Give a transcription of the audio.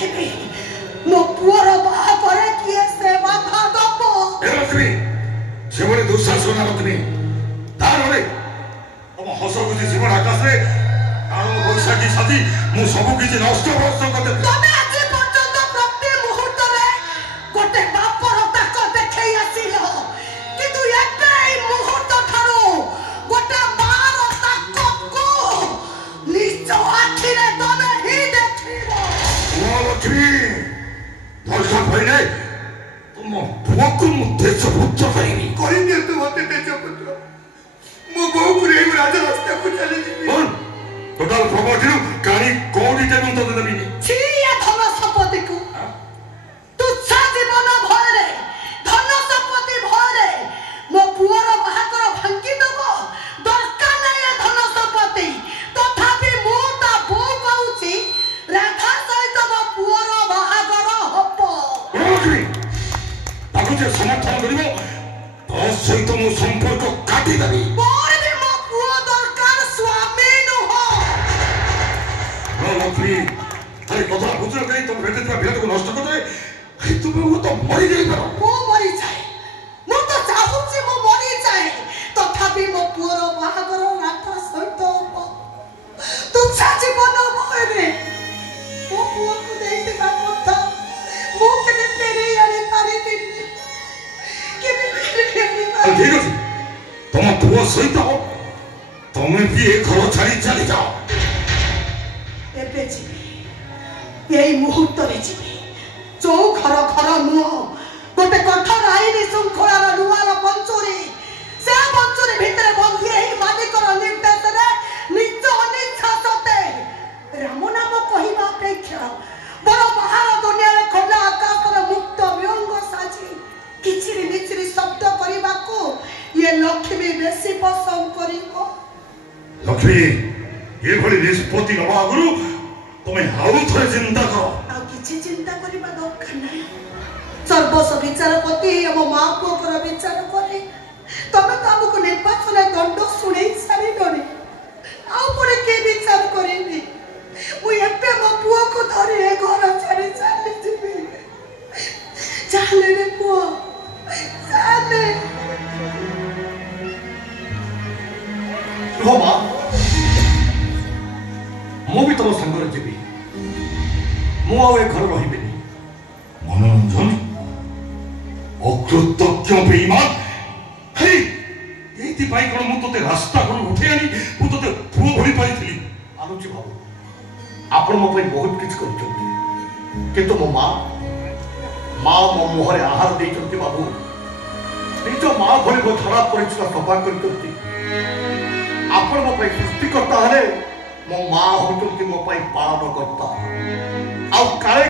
ଯିବି ମୋ ପୁଅର ବାହାଘରେ କିଏ ସେ ବାଧା ଦବ? ସେଭଳି ଦୁଃଶାସନ ରଖିନି ତାର ତମ ହସ ଖୁସି ଜୀବନ ଆକାଶରେ କାରଣ ବୈଶାଖୀ ସାଜି ମୁଁ ସବୁ କିଛି ନଷ୍ଟ କରିଦେବି। ତମେ ଆଜି ପର୍ଯ୍ୟନ୍ତ ପ୍ରତି ମୁହୂର୍ତ୍ତରେ ଗୋଟେ ବାପର ତାକ ଦେଖେଇ ଆସିଲ, କିନ୍ତୁ ଏବେ ଏଇ ମୁହୂର୍ତ୍ତ ଠାରୁ ଗୋଟେ ମାର ତାକକୁ ନିଜ ଆଖିରେ ତମେ ହିଁ ଦେଖିବ। ଲକ୍ଷ୍ମୀ ଦର୍ଶନ କରିଲେ ତୁମ ପୁଅକୁ ମୁଁ ତେଜପୁତ୍ର କରିବି। କହିଦିଅନ୍ତୁ ମତେ ତେଜପୁତ୍ର, ମୋ ବୋଉକୁ ନେଇ ରାଜ ରାସ୍ତାକୁ ଚାଲିଯିବି। ଟୋଟାଲ ପ୍ରପର୍ଟିରୁ କାଣି କୋଉଠି ମୁଁ ତତେ ଦେବିନି। ଛିଏ ଧନ ସମ୍ପତ୍ତିକୁ ତୁଚ୍ଛା ଜୀବନ ଭୟରେ ଧନ ସମ୍ପତ୍ତି ଭୟରେ ମୋ ପୁଅର ବାହାଘର ଭାଙ୍ଗି ଦବ। ଦରକାର ନାହିଁ ଏ ଧନ ସମ୍ପତ୍ତି, ତଥାପି ମୁଁ ତା ବୋଉ କହୁଛି ରାଧା ସହିତ ମୋ ପୁଅର ବାହାଘର ହବ। ତାକୁ ଯେ ସମର୍ଥନ କରିବ ତା ସହିତ ମୁଁ ସମ୍ପର୍କ କାଟିଦେବି। ମୋର ବି ମୋ ପୁଅ ଦରକାର, ସ୍ୱାମୀ ନୁହଁ। ଲକ୍ଷ୍ମୀ ଖାଲି କଥା ବୁଝିଲ କାହିଁ ତମ ଭେଟିଥିବା ପିଲାଟାକୁ ନଷ୍ଟ କରିଦେବେ। ତୁମେ ତ ମରିଯାଇପାର। ମୁଁ ମରିଯାଏ, ମୁଁ ତ ଚାହୁଁଛି ମୁଁ ମରିଯାଏ, ତଥାପି ମୋ ପୁଅର ବାହାଘର ରାଧା ସହିତ ହବ। ତୁଚ୍ଛା ଜୀବନ ଭୟରେ ମୋ ପୁଅକୁ ଦେଇଥିବା କଥା ମୁଁ କେବେ ଫେରେଇ ଆଣିପାରିବିନି। ଠିକ ଅଛି, ତମ ପୁଅ ସହିତ ତମେ ବି ଏ ଘର ଛାଡ଼ି ଚାଲିଯାଅ। ଏବେ ଯିବି, ଏଇ ମୁହୂର୍ତ୍ତରେ ଯିବି। ଯୋଉ ଘର ଘର ନୁହଁ, ଗୋଟେ କଠୋର ଆଇନ ଶୃଙ୍ଖଳାର ଲୁହାର ପଞ୍ଚୁରୀ, ସେ ପଞ୍ଚୁରୀ ଭିତରେ ବନ୍ଦୀ ଏହି ମାଲିକର ନିର୍ଦ୍ଦେଶରେ ନିଜ ଅନିଚ୍ଛା ସତ୍ତ୍ୱେ ରାମ ନାମ କହିବା ଅପେକ୍ଷା ବଡ଼ ବାହାର ଦୁନିଆରେ ଖୋଲା ଆକାଶର ମୁକ୍ତ ବିହଙ୍ଗ ସାଜି କିଚିରି ମିଚିରି ଶବ୍ଦ କରିବାକୁ ଇଏ ଲକ୍ଷ୍ମୀ ବେଶୀ ପସନ୍ଦ କରିବ। ଲକ୍ଷ୍ମୀ ଏଭଳି ନିଷ୍ପତ୍ତି ନେବା ଆଗରୁ ତମେ ଆଉ ଥରେ ଚିନ୍ତା କର। ଆଉ କିଛି ଚିନ୍ତା କରିବା ଦରକାର ନାହିଁ। ସର୍ବସ୍ୱ ବିଚାରପତି ଆମ ମା ପୁଅଙ୍କର ବିଚାର କରେ। ତମେ ତ ଆମକୁ ନିର୍ବାଚନ ଦଣ୍ଡ ଶୁଣେଇ ସାରିଲଣି, ଆଉ ପୁଣି କିଏ ବିଚାର କରିବି? ମୁଁ ଏବେ ମୋ ପୁଅକୁ ଧରି ଏ ଘର ଛାଡ଼ି ଚାଲିଯିବି। ଚାଲେ ରେ ପୁଅ, ଚାଲେ। ମା, ମୁଁ ବି ତମ ସାଙ୍ଗରେ ଯିବି। ମୁଁ ଆଉ ଏ ଘରେ ରହିବିନି। ମନୋରଞ୍ଜନ ଅକୃତଜ୍ଞ ବେଇମାନ, ଏଇଥିପାଇଁ କଣ ମୁଁ ତତେ ରାସ୍ତା ଘରୁ ଉଠେଇ ଆଣି ମୁଁ ତତେ ପୁଅ ଭଳି ପାଇଥିଲି? ଆଲୋଚି ବାବୁ, ଆପଣ ମୋ ପାଇଁ ବହୁତ କିଛି କରିଛନ୍ତି, କିନ୍ତୁ ମୋ ମା ମୋ ମୁହଁରେ ଆହାର ଦେଇଛନ୍ତି। ବାବୁ, ନିଜ ମା ଭଳି ମୋ ଝଡ଼ା ପରିଚୟ ସଫା କରିଛନ୍ତି। ଆପଣ ମୋ ପାଇଁ ସୃଷ୍ଟିକର୍ତ୍ତା ହେଲେ, ମୋ ମା ହଉଛନ୍ତି ମୋ ପାଇଁ ପାଳନ କର୍ତ୍ତା। ଆଉ କାଳେ